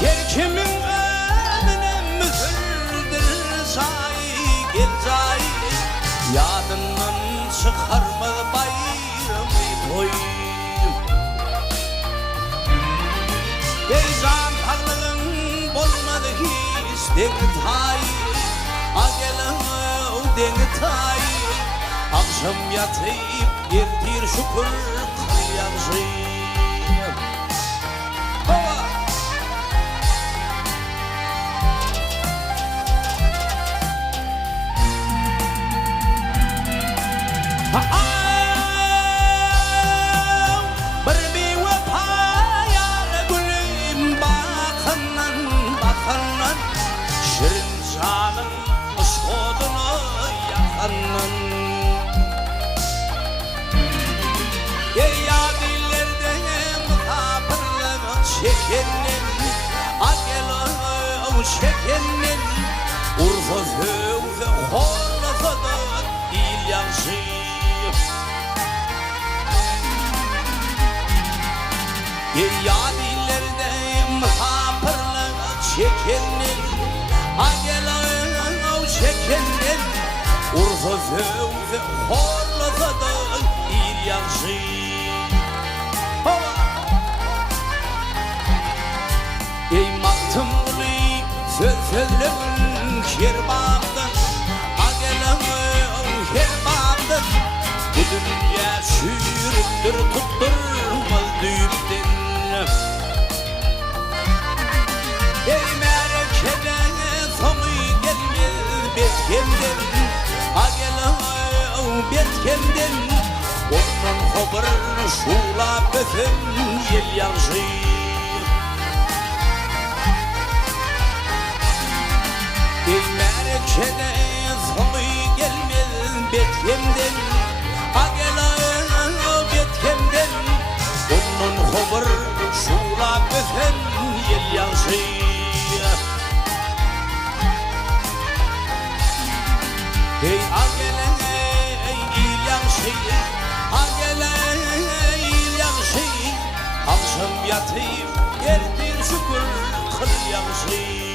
Her kimin önüne mühürdür say gel say yadından çıkarma bayramı toy Geyzan tarlığın bolmadı hiç deni tay Agelin deni tay Akşam yatıp geldir şükür kıyansın Çekenin Urfa fövfe horlasa da il yansın Yadillerde mıhapırla çekenin Agela çekenin Urfa fövfe horlasa da il yansın Ey maktımlı Sözlerin şerbabdır Agelin şerbabdır Bu dünya sürüktür tutturmaz düğümden Ey merekeden sonu gelmez betkemden Agelin betkemden Onun haberini şula bütün yel yansın Merekede sonu gelmez betkemden Agela betkemden Onun haber şula bütün yel yansın Ey agela il yansın Agela il yansın Akşam yatıp geldir şükür kıl yansın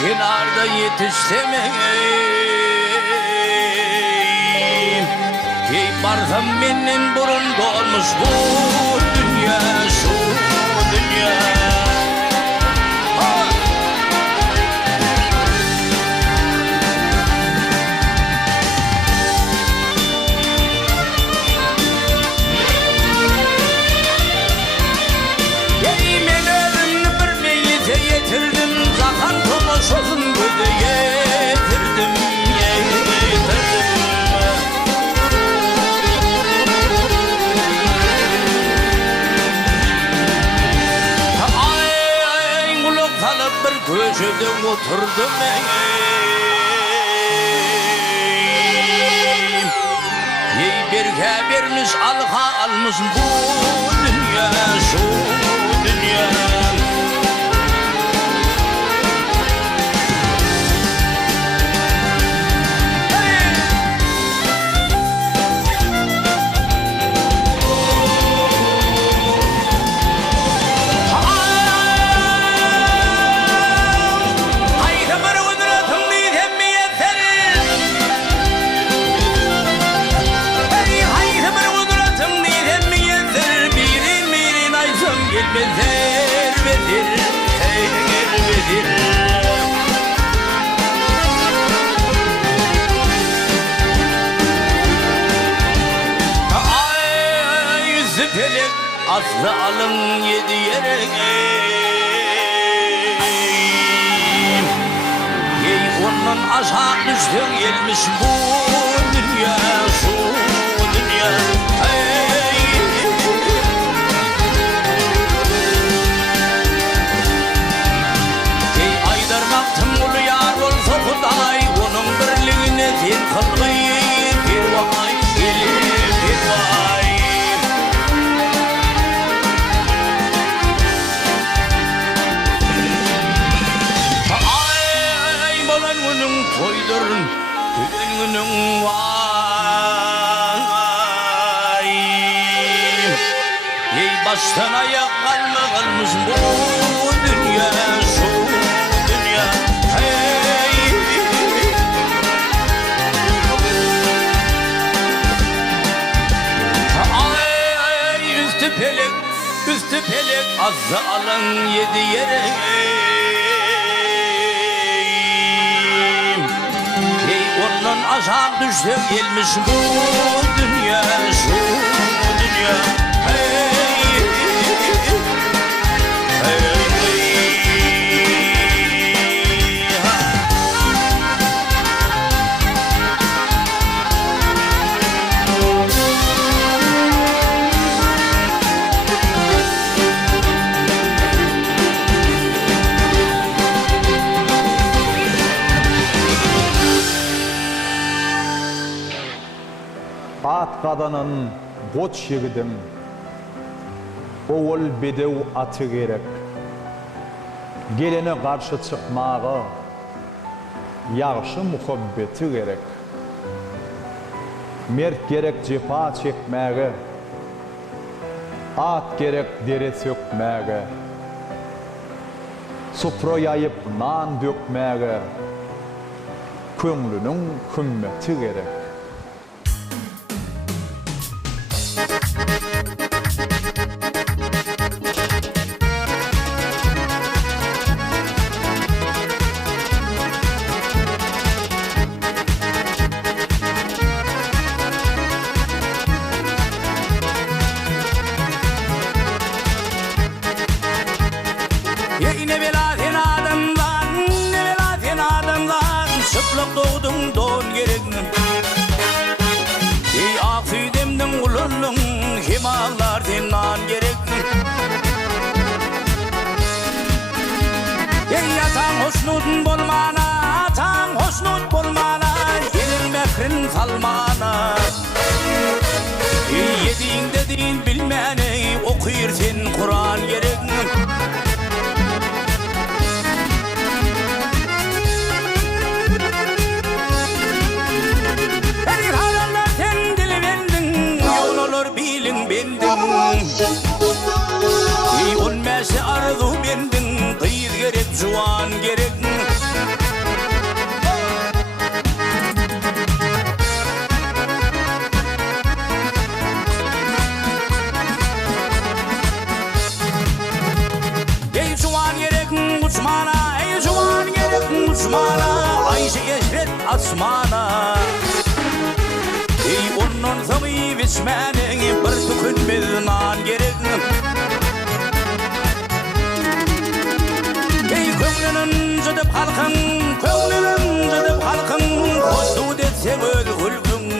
Kenarda yetişsemeyim Ey barzam benim burun dolmuş bu dünya şu dünya Ey men özümni bir meyite yetirdim Zahan tomoşozun gözü yetirdim köşede oturdum ey bir Her birimiz alha almış bu dünya, şu dünya. Aslı alın yedi yere ondan aşağı düştün gelmiş bu dünya, şu dünya. Aydırmaktım ulu yar olsa Huday, onun birliğine din kılgıyı bir vay, bir vay. Toydurun tüyünün vay. Ey baştan ayak kalmış bu dünya, şu dünya. Hey. Ay üstü pelek azza alan yedi yere. Ondan aşağı düştüm gelmiş bu dünya, şu dünya. Hey, hey, hey. At kadanın got şegidim, oğul bedev atı gerek. Gelene karşı çıkmağı, yağışı muhabbeti gerek. Mert gerek cefa çekmeğe, at gerek dere sökmeğe. Sufra yayıp nan dökmeğe, köңlünün kümmeti gerek. Doğdun doğun gerekli. Ey afidemden ululun himalar dinlan gerekli. Ey atan hoşnut bolmana, atan hoşnut bolmana, gelin mehrin salmana. Ey yediğin dediğin bilmeni okuyursun Kur'an gerekli. Ey olmasa arzu bendin, kıyır gerek, juan gerek. Ey juan gerek uçmana, ey juan gerek uçmana, Ayşe eşret asmana. Ey onun zamı biçmenin bir tükünmez nan gerek. Ey köңlünün jıdıp halkın, köңlünün jıdıp halkın, hoşnut etse öl hülkün.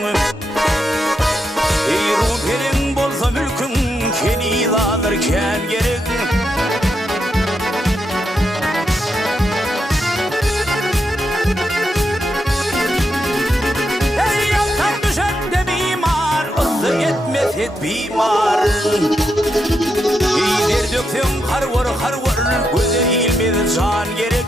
Ey ruhirin bolsa mülkün, keni alırken gerek. bimar der döksün harvar göze ilmez can gerek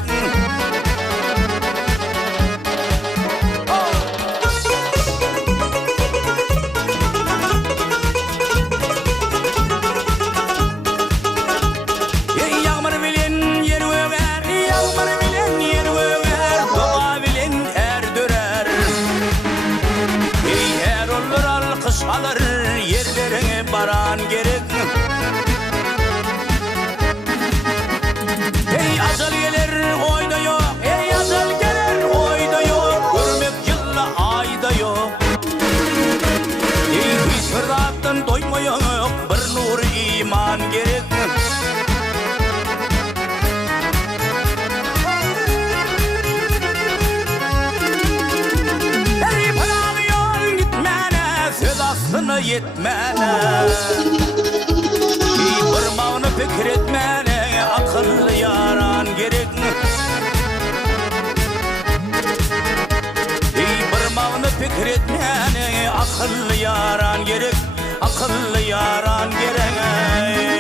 alır yerlerine baran gerek Ey azal gelir oyda yok Ey azal gelir oyda yok Görmek yılla ayda yok Ey hiç fırlattın doyma yok Bir nur iman gerek Aslına yetmene Parmağını fikir etmene Akıllı yaran gerek Parmağını fikir etmene Akıllı yaran gerek Akıllı yaran gerek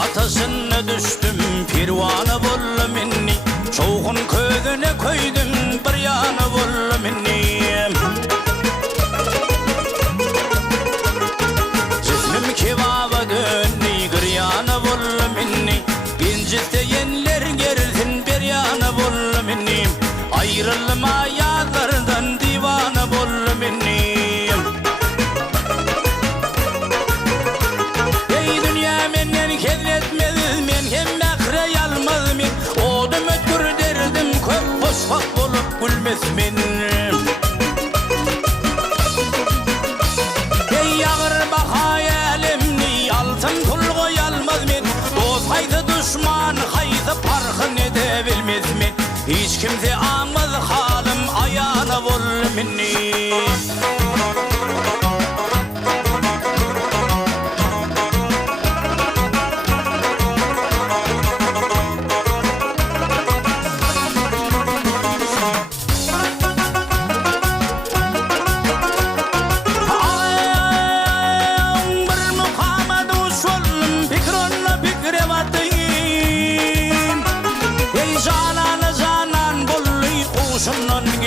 Atasına düştüm pirvanı bol minni Çoğun közüne koydum bir yanı bol minni Cismim kebaba dönni bir yanı bol minni İnciteyenler gerilsin bir yanı bol minni Ayrılma yağlardan divanı bol minni Fosfak bolup gülmez min Ey yağır bak hayalimni Altın pul koyalmaz min Dost haydi düşman haydi parkın edebilmez min Hiç kimse anmaz halim ayağına bol minni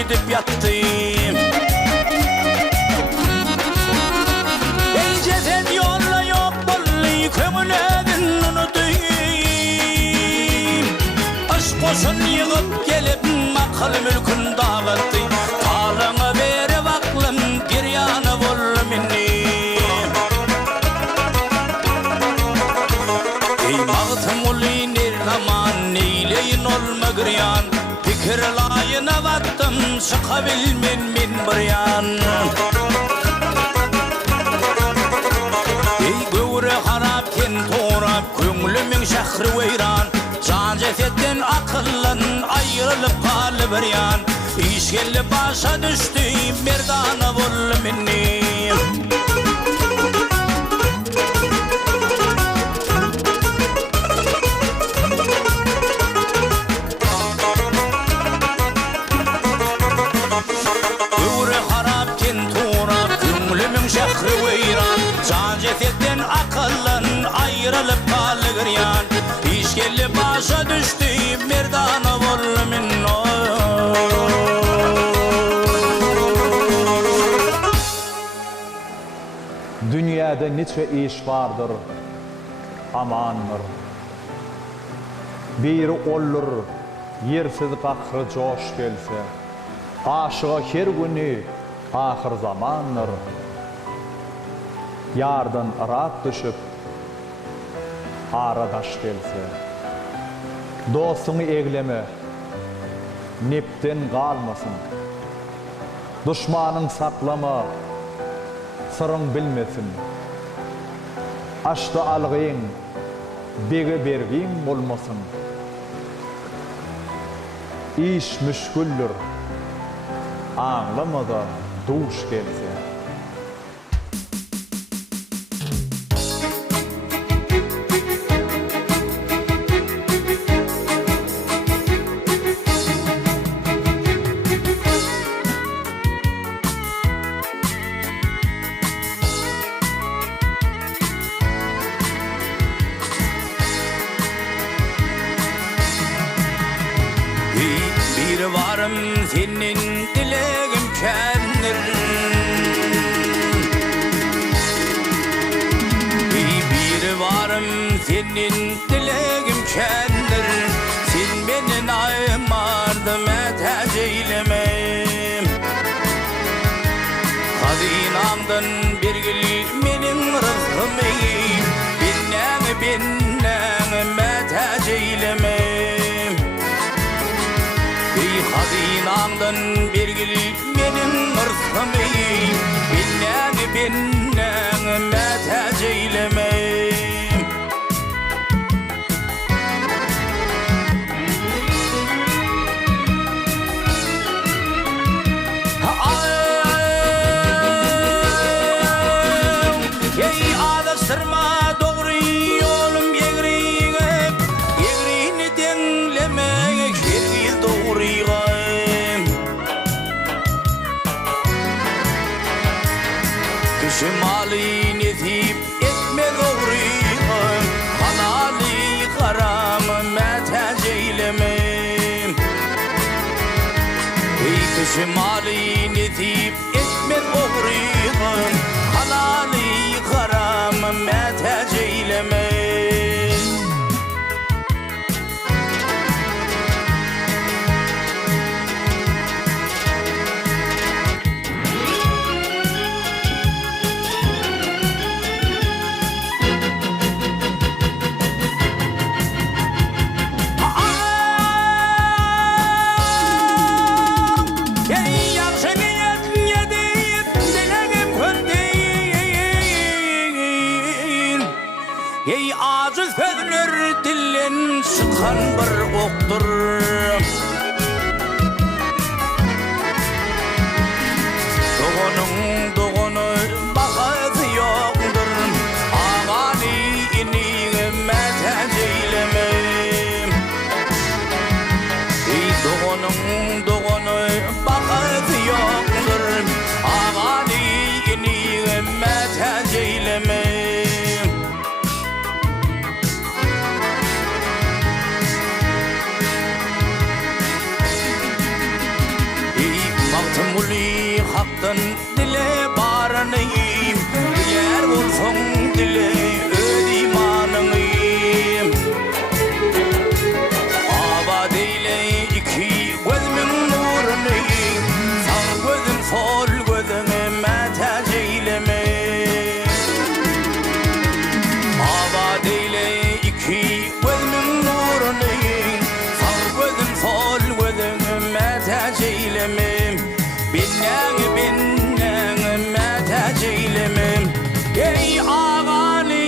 gidip yattım Ey ceset yolla yok bolli kömüledin unutayım Aşk koşun yığıp gelip akıl mülkün dağıttı Talını verip aklım bir yanı bol minni Ey mağıtım uli nirlaman neyleyin olma gıryan Fikirlayına baktım çıkabilmen min bir yan Ey göğre harapken torap Köngülümün şehri veyran Can cesetten akıllan ayrılıp kalı bir yan İş geldi başa düştü merdana bol minni Can cesetten akıllan ayrılıp kalı yan İş geldi başa düştü merdana bol min Dünyada nice iş vardır amandır Biri olur yersiz kahır coş gelse Aşığa her günü ahir zamandır Yardan ırak düşüp aradaş gelse Dostunu egleme nepten kalmasın Düşmanın saklama sırın bilmesin Açtı algıyın bege bergin olmasın İş müşküldür anlamada duş gelse. Bir varım senin dilegim kendir. Bir varım senin dilegim kendir. Sen beni aymardım eteceylemem. Kadinamdan bir gül menin rızkımı. Binnen eteceylemem. Hazinamdan bir gül menin rızkımı. Binnen meteceylemem. Ey adastırma doğru yolum yegrine. Yegrini denlemek yergil doğruya. Şimali nesip etme doğruya. Halali haram meteceylemem. Şimali nesip etme doğruya. Halali haram meteceylemem. Ey acı sözler dillen çıkan bir oktur. Doğunu bakası yoktur. Ağani iniğe meteceylemem. Ey doğunu bakası yoktur. Ağani iniğe meteceylemem. Muli haktan dile baranayım. Diler olsun dile öd imanayım. Abadiyle iki gözümün nurunayım. Sağ gözüm sol gözüme meteceylemem. Abadiyle iki gözümün nurunayım. Sağ gözüm sol gözüme meteceylemem. Binnen meteceylemem. Ey ağani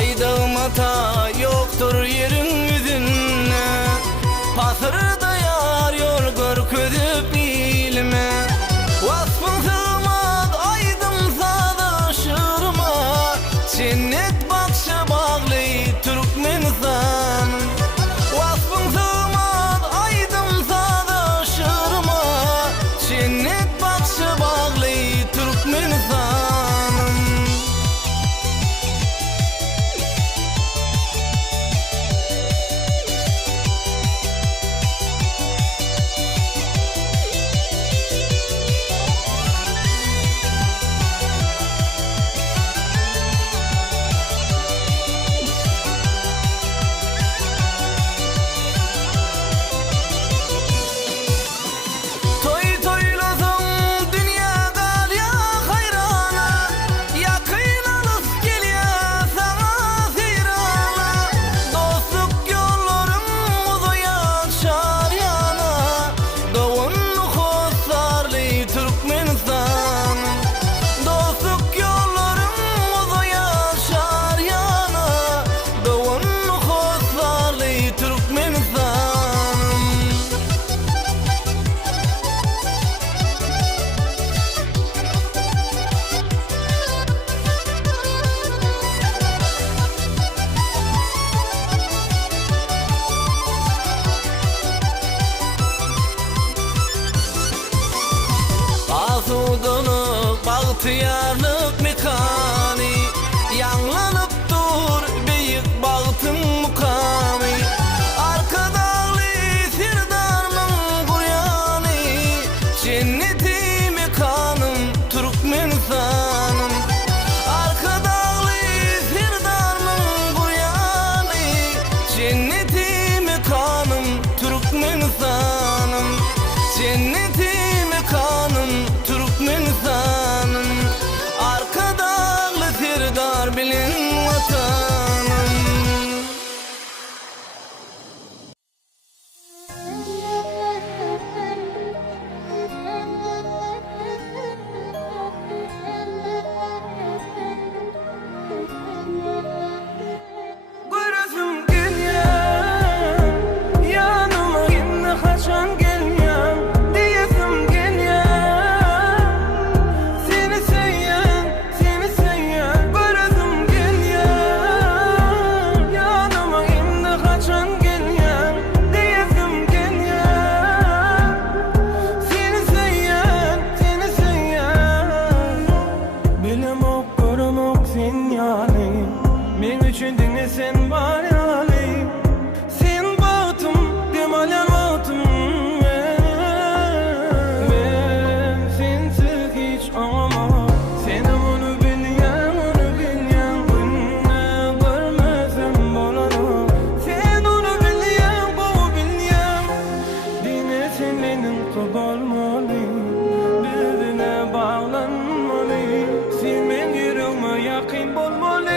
Aydağımata yoktur yerin yüzünne, pasırda yar yol görködüp bilme. Vasfın sığmaz aydım sada şırma, cennet bakşı bağlı Türkmenistan. Vasfın sığmaz aydım sada şırma, cennet bakşı bağlı Türkmenistan. Asuduluk, bağıtıyarlık mekani, yanlanıp dur büyük bağıtın mukami. Arka dağlı sirdarmın kuryani, cenneti mekanım Türkmenistan'ım. Arka dağlı sirdarmın kuryani, cenneti mekanım Türkmenistan'ım. Cenneti mekanım Türkmenistan'ım. Arka dağlı sirdar bilin vatanım. Görüzüm gelyen, yanıma yine kaçan gelyen, diyesim gelyen. Seni sevyen, seni sevyen, görüzüm gelyen, yanıma yine kaçan gelyen, diyesim gelyen. Seni sevyen, seni sevyen, bilemok, göremok sen yani. Men üçün dinle sen var yani. Sen bağıtım, demalen bağıtım. Ben sensiz hiç olamam. Sen onu bilyen, günne görmesem bolanam. Sen onu bilyen, bu bilyen. Dine sen benim kul olmalı, birbirine bağlanmalı. Sen men yüreğime yakın bolmalı.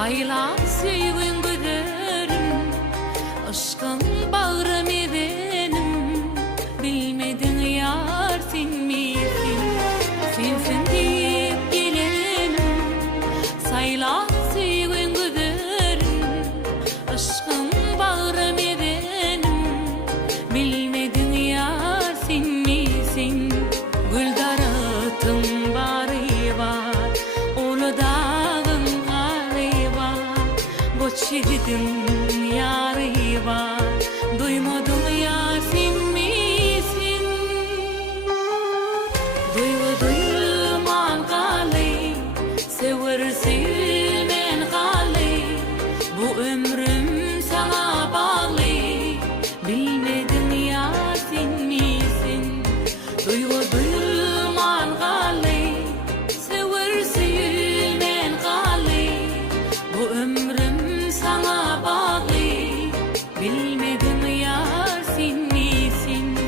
Sayla süýgün güzerim, aşkın bağrım edenim. Bilmedin yar sen misin, sensin deyip gelenim. Sayla süýgün güzerim, aşkın bağrım edenim. Bilmedin yar sen misin, güldaratın bari var, onu dağın gari var. Goçidin yari var, duymadım yar sen misin. Duyman gali, sever sevmen gali. Bu ömrüm sana bağlı, bilmedim yar sen misin. Duyman gali, sever sevmen gali. Bu ömrüm sana bağlı, bilmedim yar sen misin.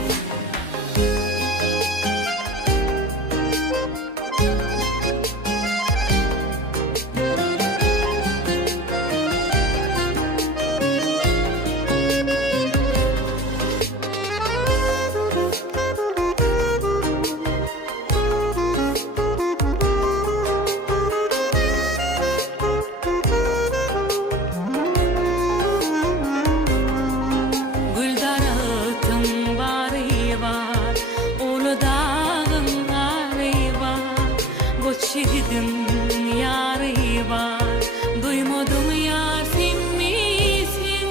Güldaratın bari var, ulu dağın gari var. Goçidin yari var, duymadım yar sen misin.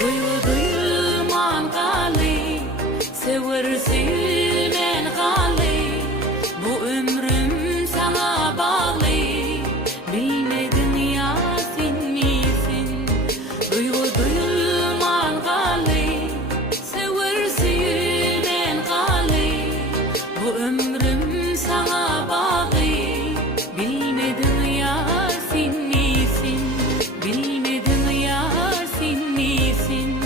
Duyman gali, sever sevmen gali. Bu ömrüm sana bağlı, bilmedin yar sen misin. Duyman gali, sever sevmen gali. Bu ömrüm sana bağlı, bilmedin yar sen misin. Bilmedin yar sen misin.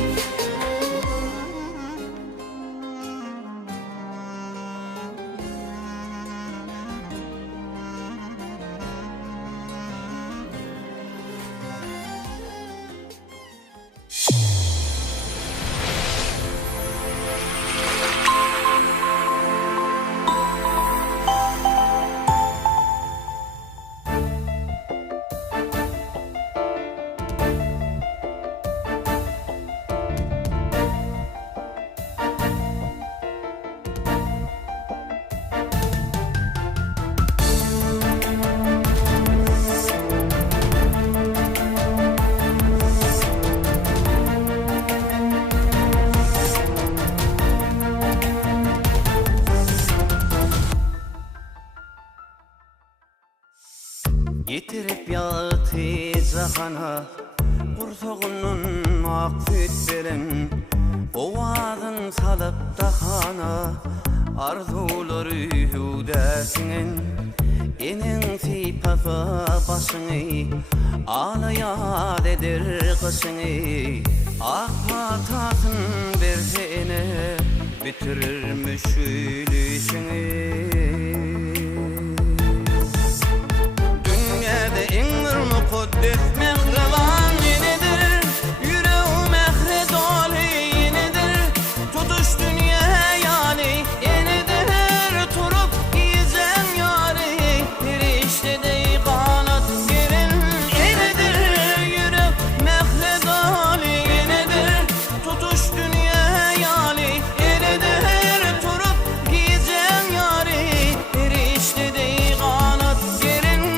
Getirip yağıtı cahana, kurtuğunun akfet beren. Ovadın salıp dahana, arzuları hüdesinin. Enin sipasa başını, ağlayad eder kışını. Akmatasın bersene, bitirirmiş ülüşünü. Mukaddes mehrevan yenidir, yüreğim ehre dolu yenidir. Tutuş dünya hayali yenidir, turup gizen yari. Bir işte de kanat yerin yenidir, yüreğim ehre dolu yenidir. Tutuş dünya hayali yenidir, turup gizen yari. Bir işte de kanat yerin.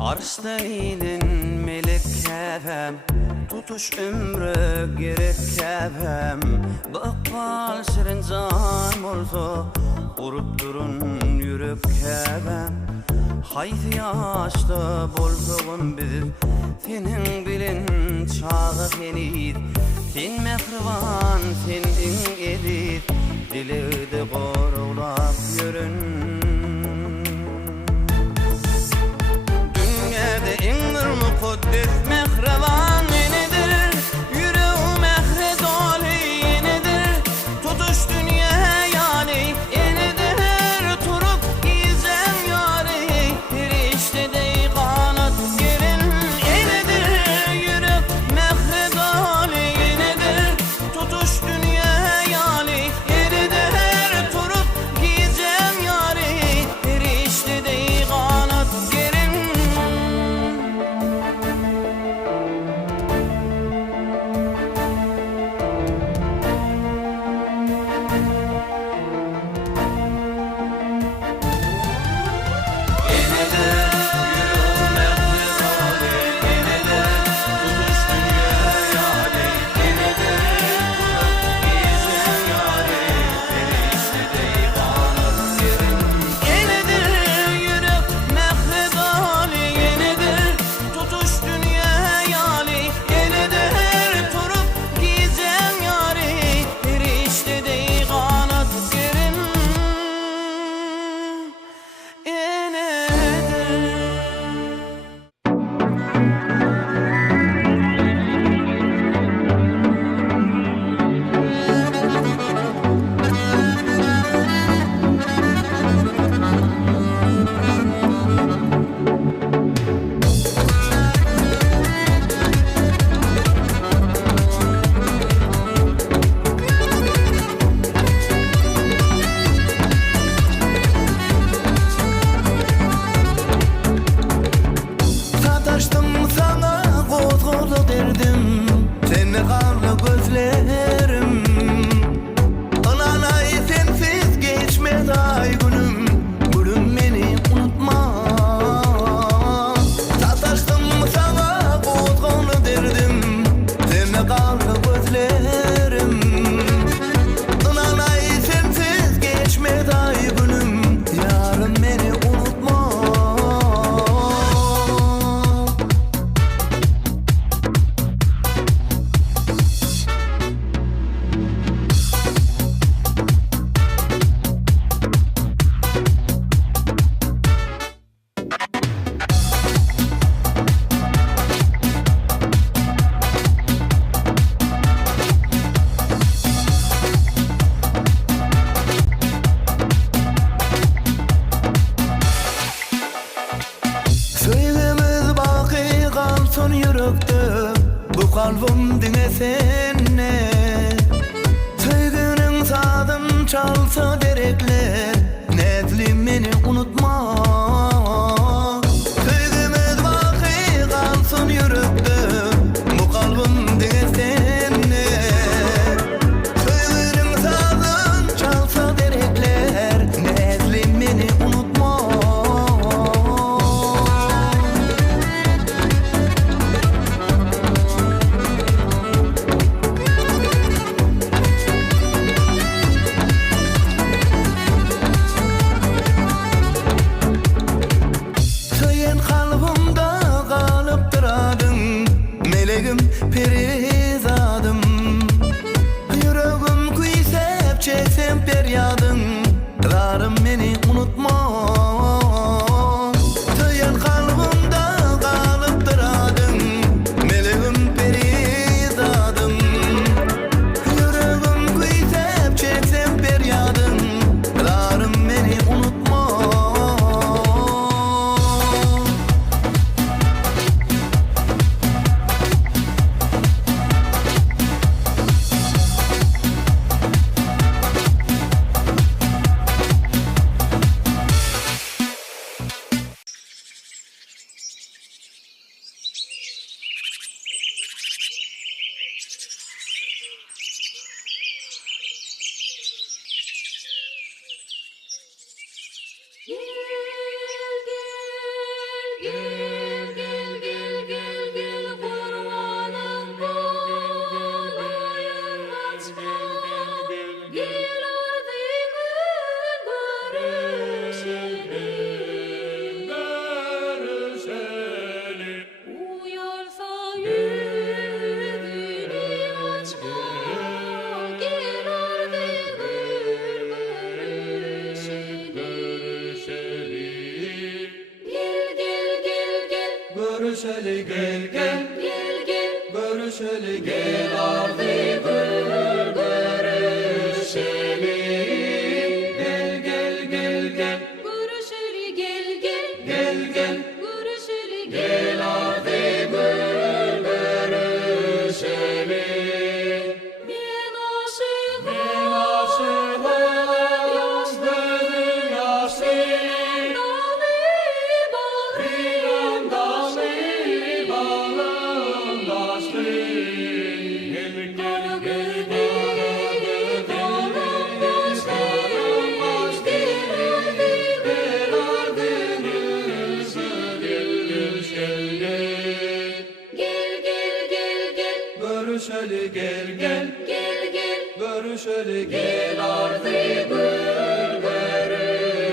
Arşta inin melek kefem, tutuş ömrü gerek kefem. Bakbal şirin can olsa, urup durun yürek kefem. Haydi yaşlı bolduğun biz senin bilin çağı henid sen mehriban sen edid dilede qorulap yürün dünyada en mukaddes mehriban nedir yüreğim mehre dolu nedir tutuş dünya yani nedir turup gizem yari işte de kanat gelin nedir yürek mehre dolu nedir tutuş dünya yani nedir turup gizem yari işte de kanat gelin Sataştım sana kozgolu derdim seni karlı gözlerim Ananay sensiz geçmez ay günüm gülüm beni unutma Sataştım sana kozgolu derdim seni karlı gözlerim Ananay sensiz geçmez ay günüm yarım beni unutma Söylemiz baki kalsın yürekte bu kalbim dingesene Sevginin tadım çalsa derekler Nezlim beni unutma Sevgimiz baki kalsın yürekte bu kalbim dingesene Sevginin tadım çalsa derekler Nezlim beni unutma Söyün kalbimde kalıp duradın Meleğim perizadım Yüreğim kuysep çeksem feryadın Rarım beni unutma Söyün kalbimde kalıp duradın Meleğim perizadım Yüreğim kuysep çeksem feryadın Rarım beni unutma Gel Görüşeli gel gel gel gel Görüşeli gel ardı gül görüşeli Gel gel gel gel Görüşeli gel gel Gel gel Görüşeli Gel ardı gül görüşeli Ben aşığım Ben aşığım gözüm yaşlı Görüşeli gel gel Gel gel Görüşeli gel ardı gül görüşeli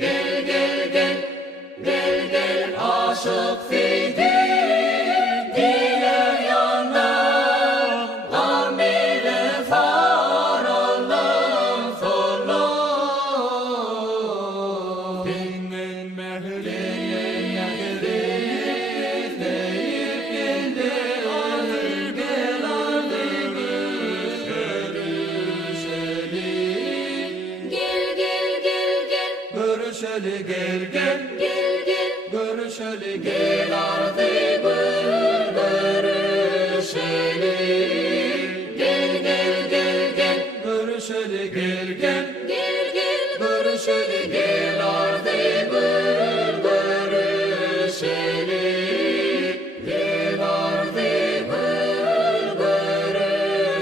Gel gel gel Gel gel aşık fidi Diler yandan Gamile faralım sorlum Dinlen mehrin deyip geldi Ardır gel ardımız görüşeli Gel gel gel gel Görüşeli gel gel Gel gel Görüşeli gel ardı gül görüşeli Gel gel gel gel Görüşeli gel gel Gel gel Görüşeli gel ardı gül görüşeli Gel ardı gül görüşeli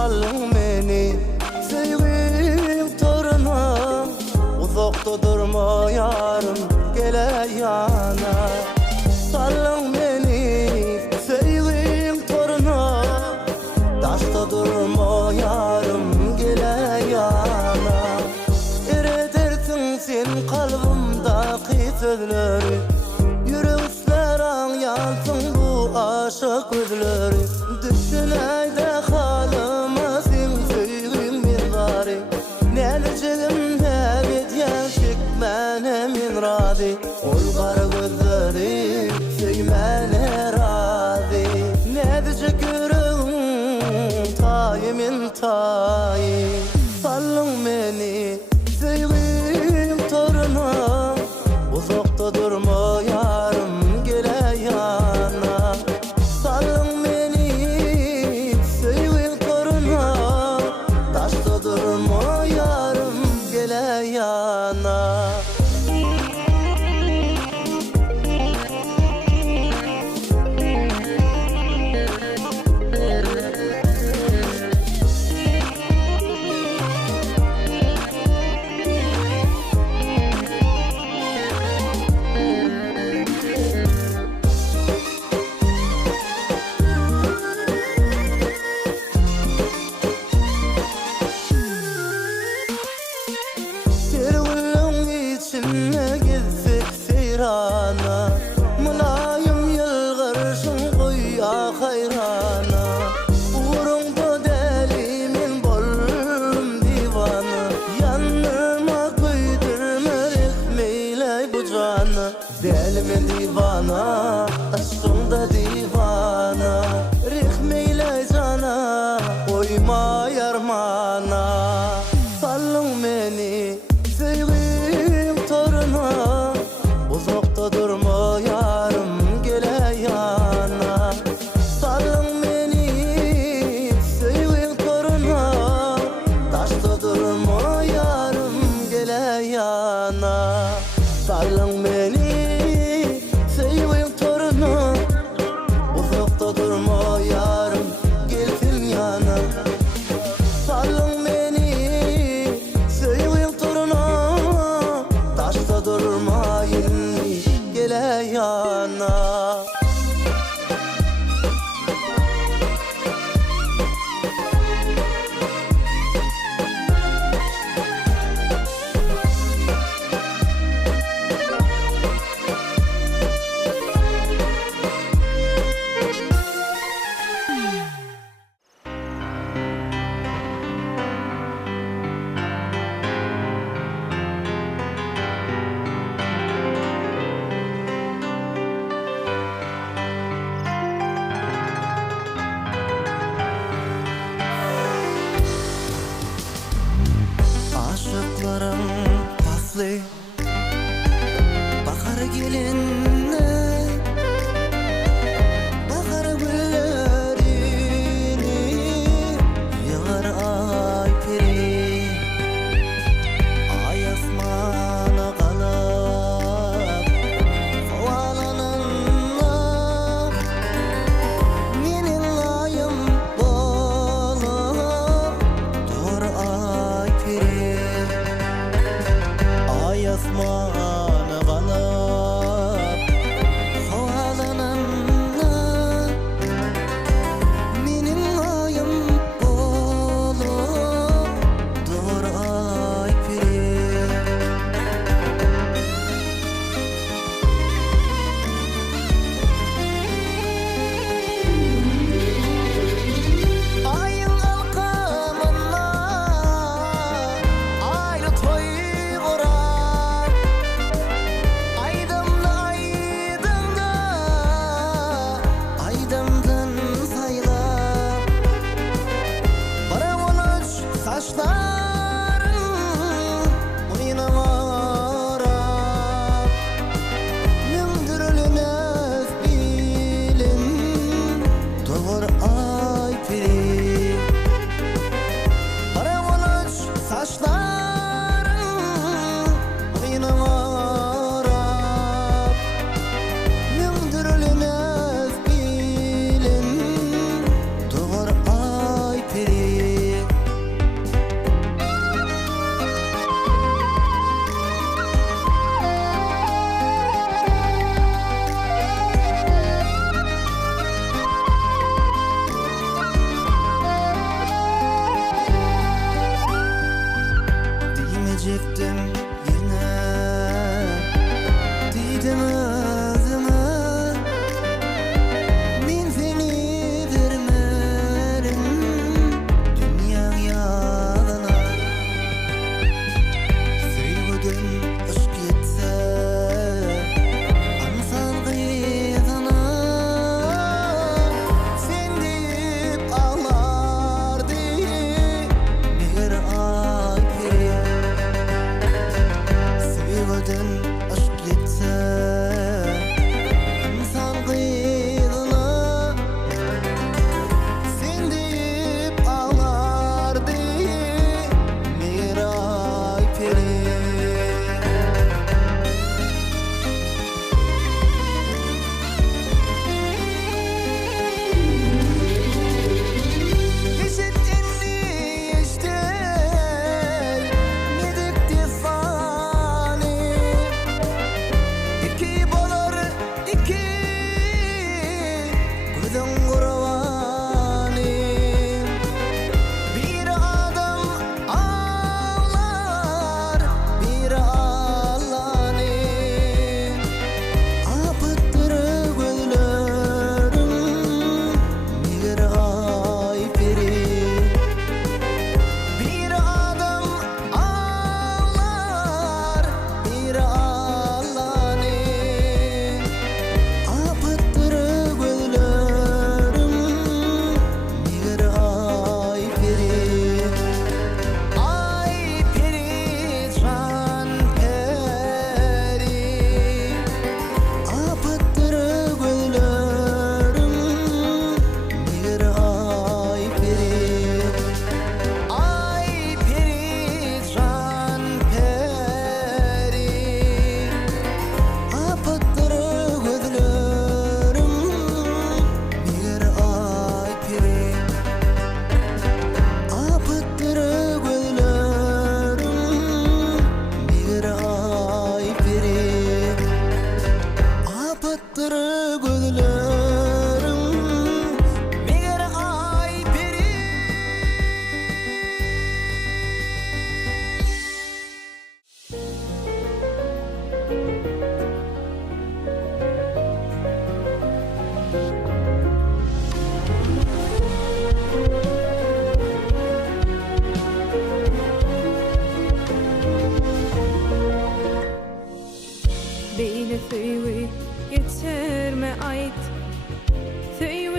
salın meni sevgim toruna uzakta durma yarım gele yana salın meni sevgim toruna taşta durma yarım gele yana eredersin sen kalbimdaki sözleri yüreğler yansın bu aşık gözleri düşüneyde halıma sen sevgim bir gari neleceğimde bediyeşik mene min radi ol kara gözleri sevmene radi ne diyecek yüreğim tayimin tayi sallın beni sevgim toruna uzakta durma yarım gele yana sallın beni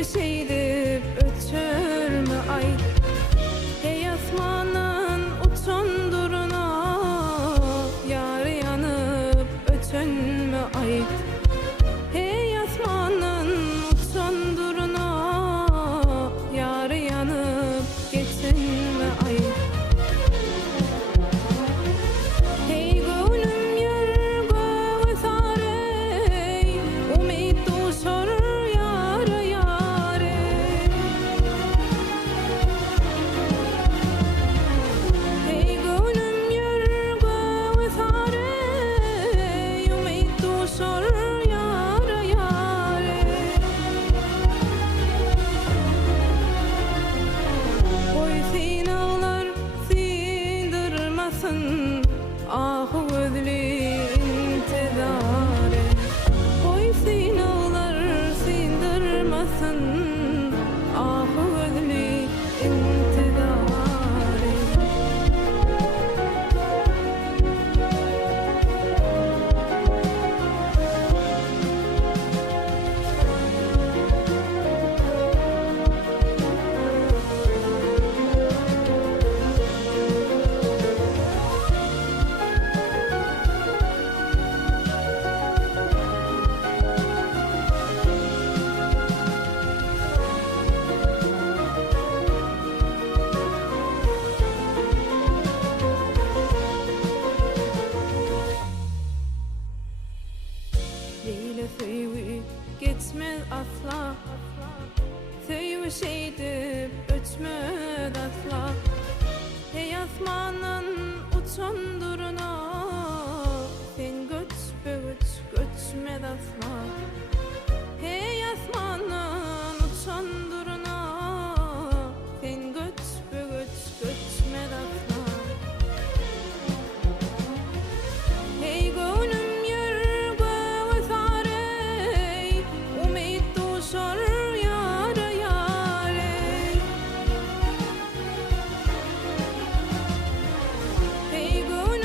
Teyvişeydip ötürmü ay Hey asmanın utunduruna Yar yanıp ötünmü ay Hey asmanın utunduruna Yar yanıp geçinmü ay Hey gönlüm yürgü sarey Umid duşar yar yare Hey gönlüm yürgü sarey Umid duşar yar yare Oy sinağlar sindirmesin Ah özlü intizare Oy sinağlar sindirmesin Ah özlü intizare Leyle söyü geçmez asla Söyü şeydip ötmez asla Hey asmanın uçunduruna Sen göçmez asla Hey asmanın uçunduruna Sen göçmez asla Hey gönlüm yürgü sarey Umid duşar yar yare Hey gönlüm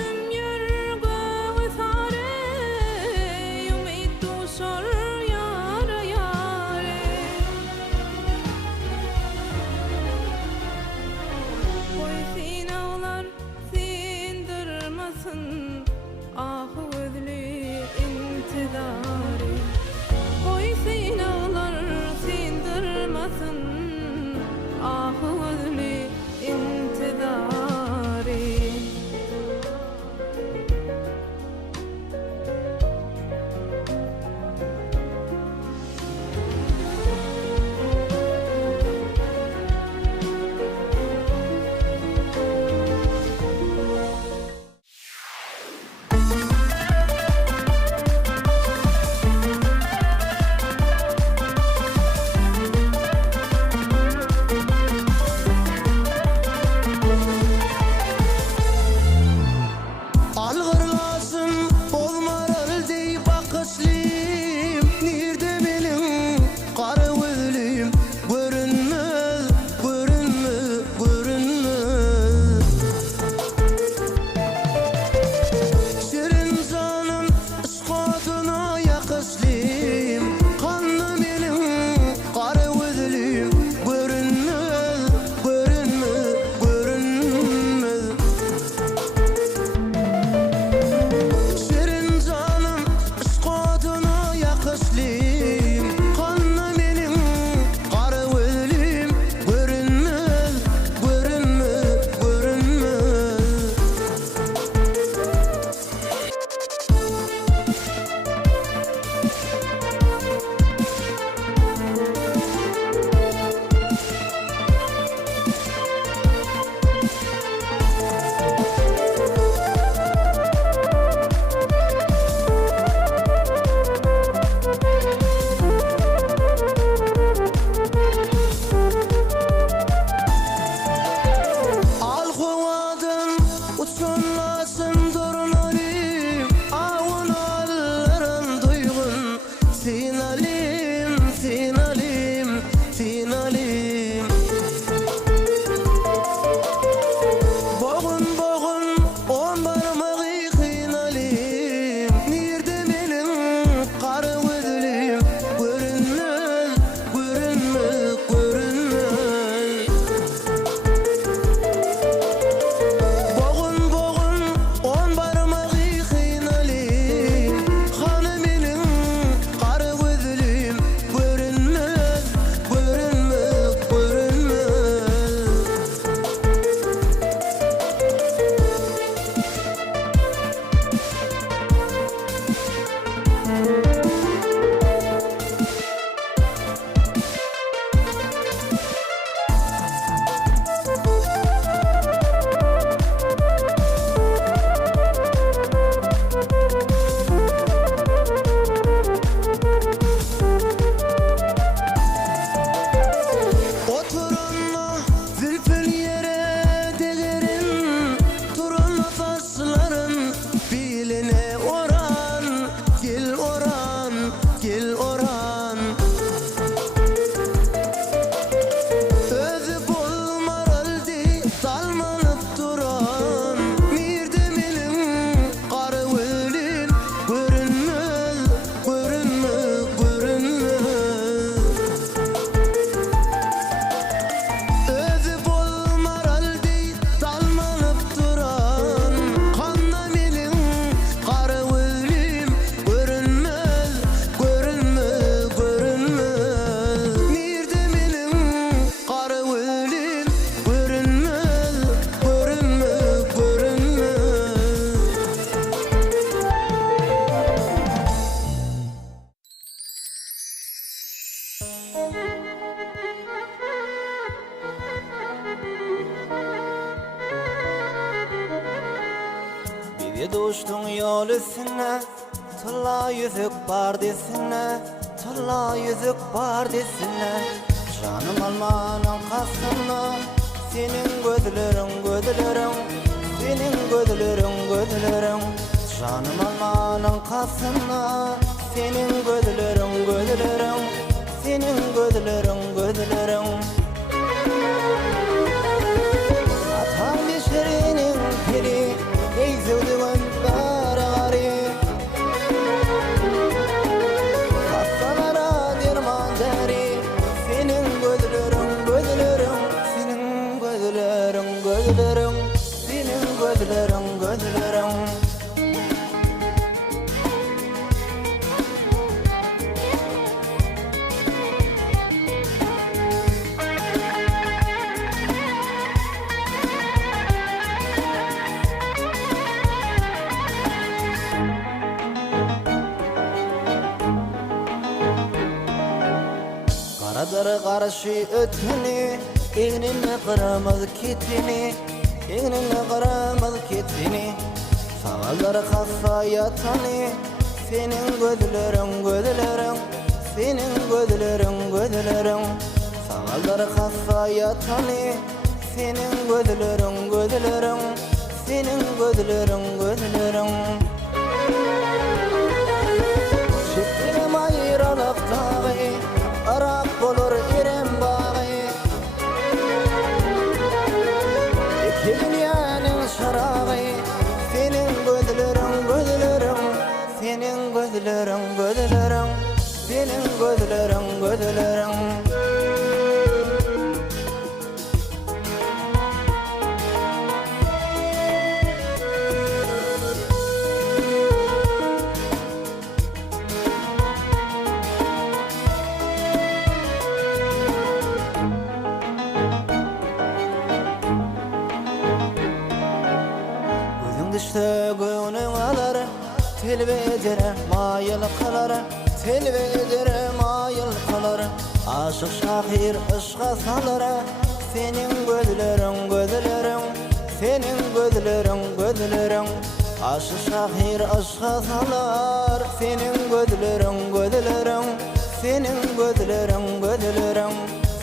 dostun yol üstüne Talla yüzük bar desine Talla yüzük bar desine Canım almanın kasına Senin gözlerin gözlerin Senin gözlerin gözlerin Canım almanın kasına Senin gözlerin gözlerin Senin gözlerin gözlerin Atan beşerinin piri Ey zevdiğin gari Hastalara derman dari Senin gözlerin gözlerin Senin gözlerin gözlerin Senin gözlerin gözlerin Karadır karşı ötünü Eğninle kıramaz kitini Eğninle kıramaz kitini Sağaldır kasa yatanı Senin gözlerin gözlerin Senin gözlerin gözlerin Sağaldır kasa yatanı Senin gözlerin gözlerin Senin gözlerin gözlerin Çıktım ayrılık dağı Arap olur irem bağı İki dünyanın şarağı Senin gözlerin gözlerin Senin gözlerin gözlerin Senin gözlerin gözlerin Dışta gönlün alır Telvedere mayıl kalır Telvedere mayıl kalır Aşık şahir ışka salır Senin gözlerin gözlerin Senin gözlerin gözlerin Aşık şahir ışka salır Senin gözlerin gözlerin Senin gözlerin gözlerin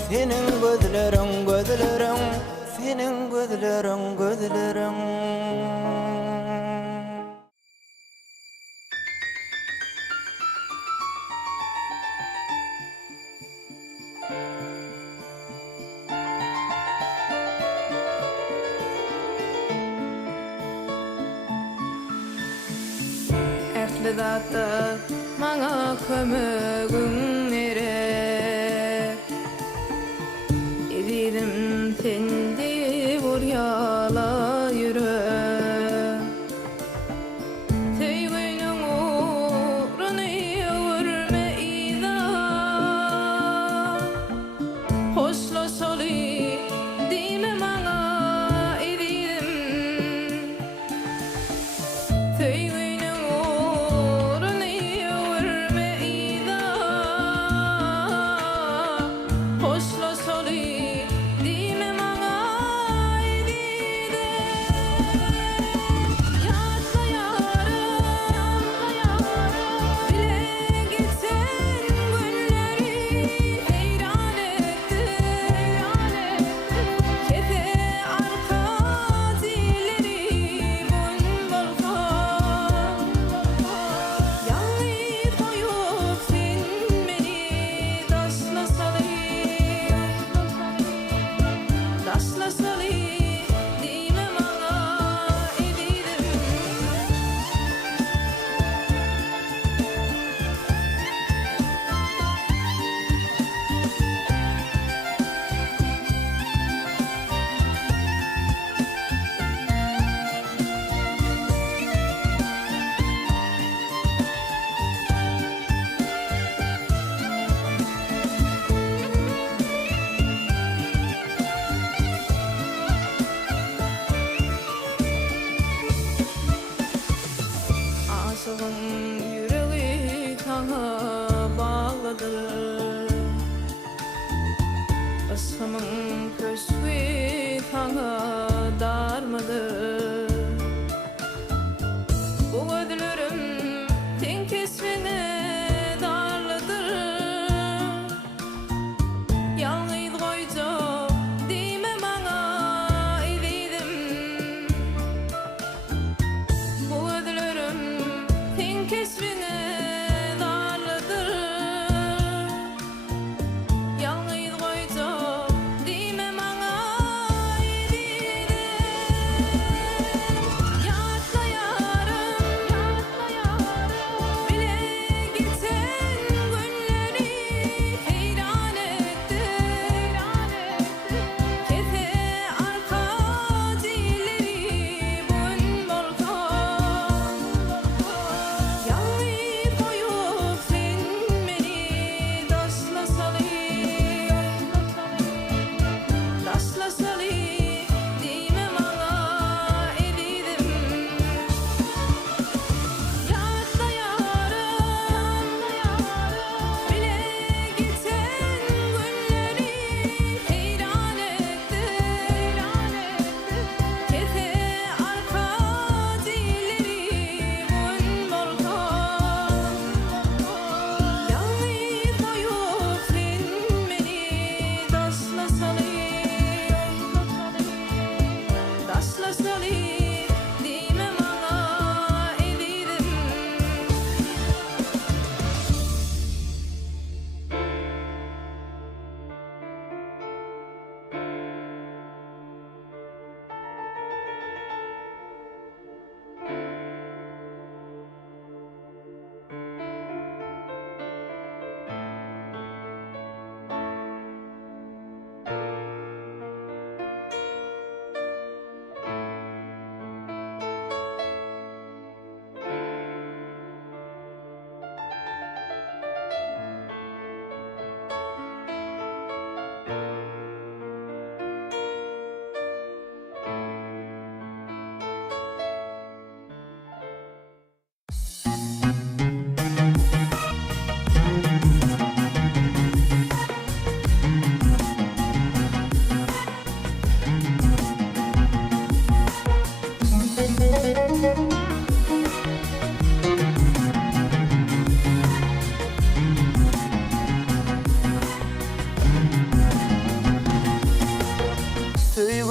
Senin gözlerin gözlerin Senin gözlerin gözlerin Ertli zatda maňa kömegin nere Ezidim sendi buryala yürü Söýgüniň uğruny öwürme ida Hoşlaşaly dime maňa ezidim Söýgüniň uğruny öwürme ida Hoşlaşaly dime maňa ezidim Ýatla ýarym dile gitsen günleri heyran etdi Kete arka dilleri bun bolsa Ýaly koýup sen meni daşlasaly dime maňa ezidim Aşığın yüreği taňa bağladı Aşkymyň köşkü taňa darmadı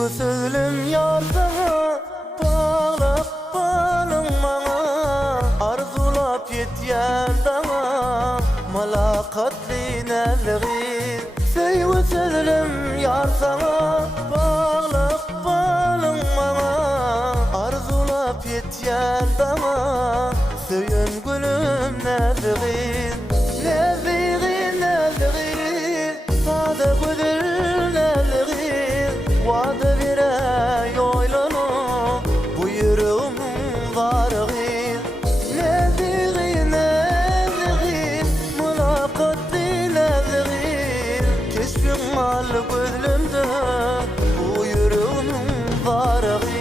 Sevgi sözlüm yar sana bağlap balın bana arzulap yetyen dana malakatli nelgin Sevgi sözlüm yar sana bağlap balın bana arzulap yetyen dana söyün gülüm nelgin nelgin nelgin sada güdül nelgin Vada bire yoylanu bu yüreğimin vargin Nezgin nezgin mülakatli nezgin Keşfin mal gözlümde bu yüreğimin vargin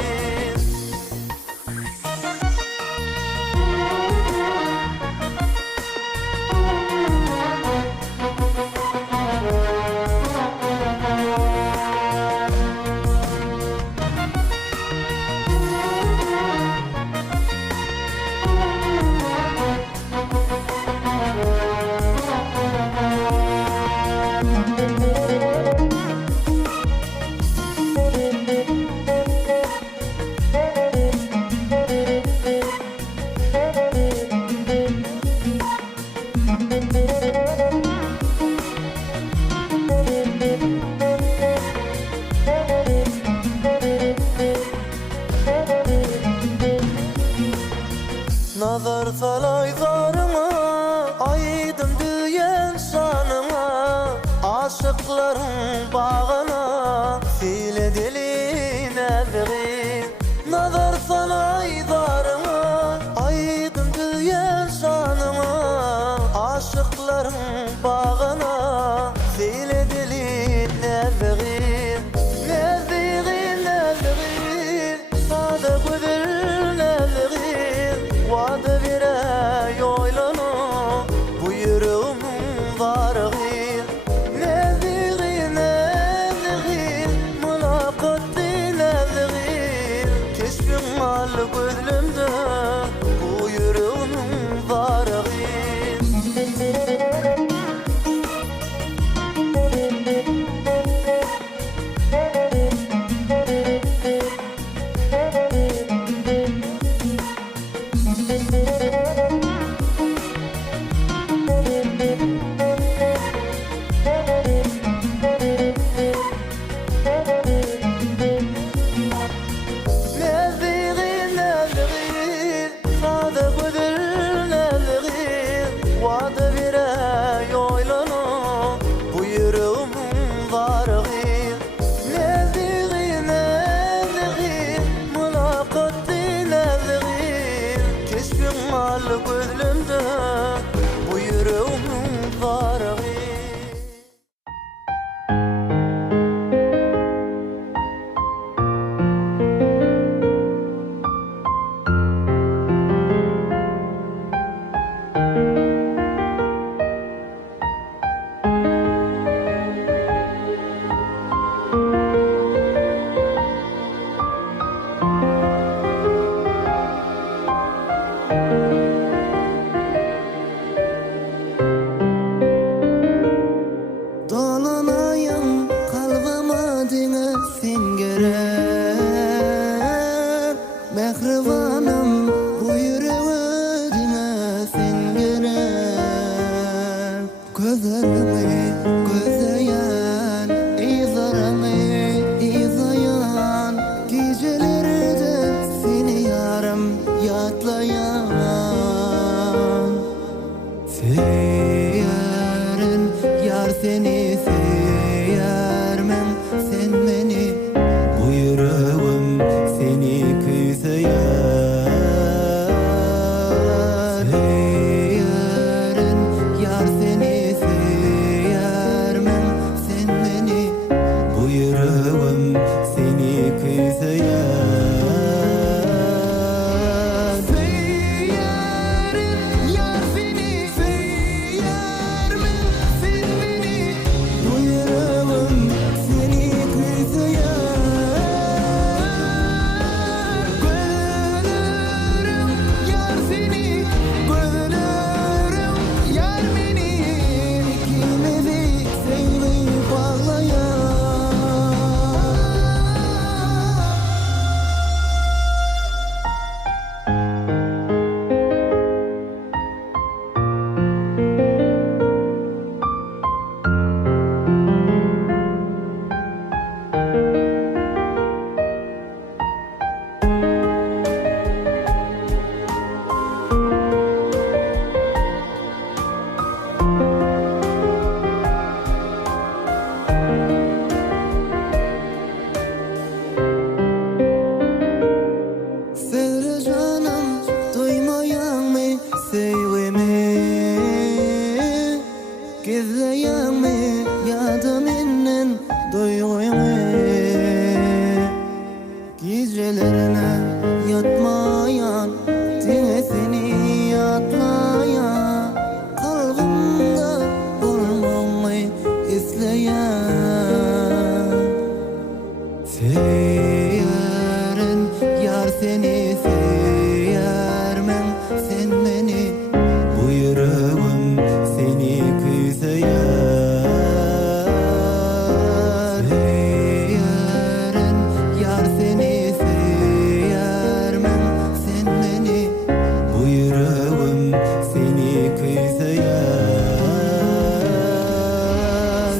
Nazar salay zarıma aydım düyen sanıma aşıkların bağına file deli nezgin Nazar salay zarıma aydım düyen sanıma aşıkların bağına file deli nezgin Nezgin nezgin sada güdül nezgin Vada bire yoylanu bu yüreğimin vargin Nezgin nezgin Seýären yar seni seýärmen, sen meni bu ýüregim seni küýseýär. Seýären yar seni seýärmen, sen meni bu ýüregim seni küýseýär.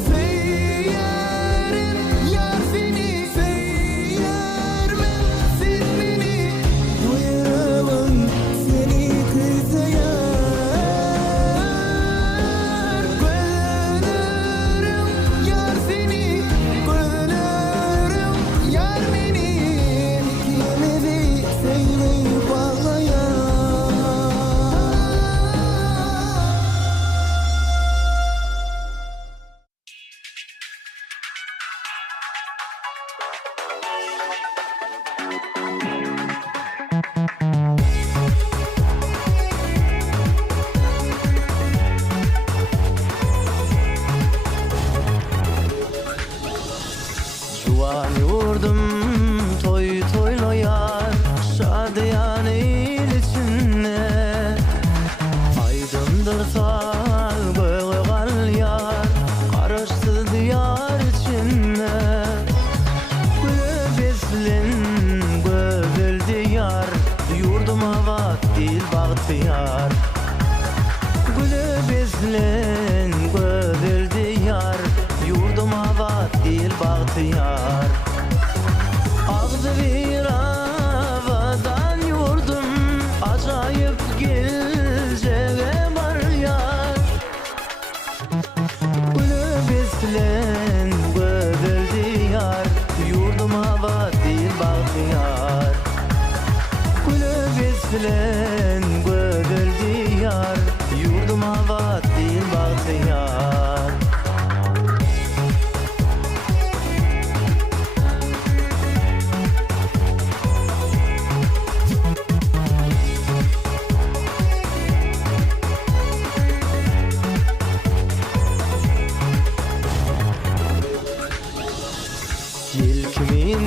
Seýären yar seni seýärmen, sen meni bu ýüregim seni küýseýär. Gözlerim yar seni, gözlerim yar meni, ikimizi seýleyip bağlaýar. Juwan yurdum toy toylaýar, şadyan el içinde. Aydındır sal göğe galyar, garaşsyz diyar içinde. Göbeslen göbel diyar, yurdum avat dil bagtyar. Göbeslen göbel diyar, yurdum avat dil bagtyar. Ağzı bir avadan yurdum, acayip gelceğe bar yar. Göbeslen göbel diyar, yurdum avat dil bagtyar. Göbeslen göbel diyar, yurdum avat dil bagtyar. Yelkimin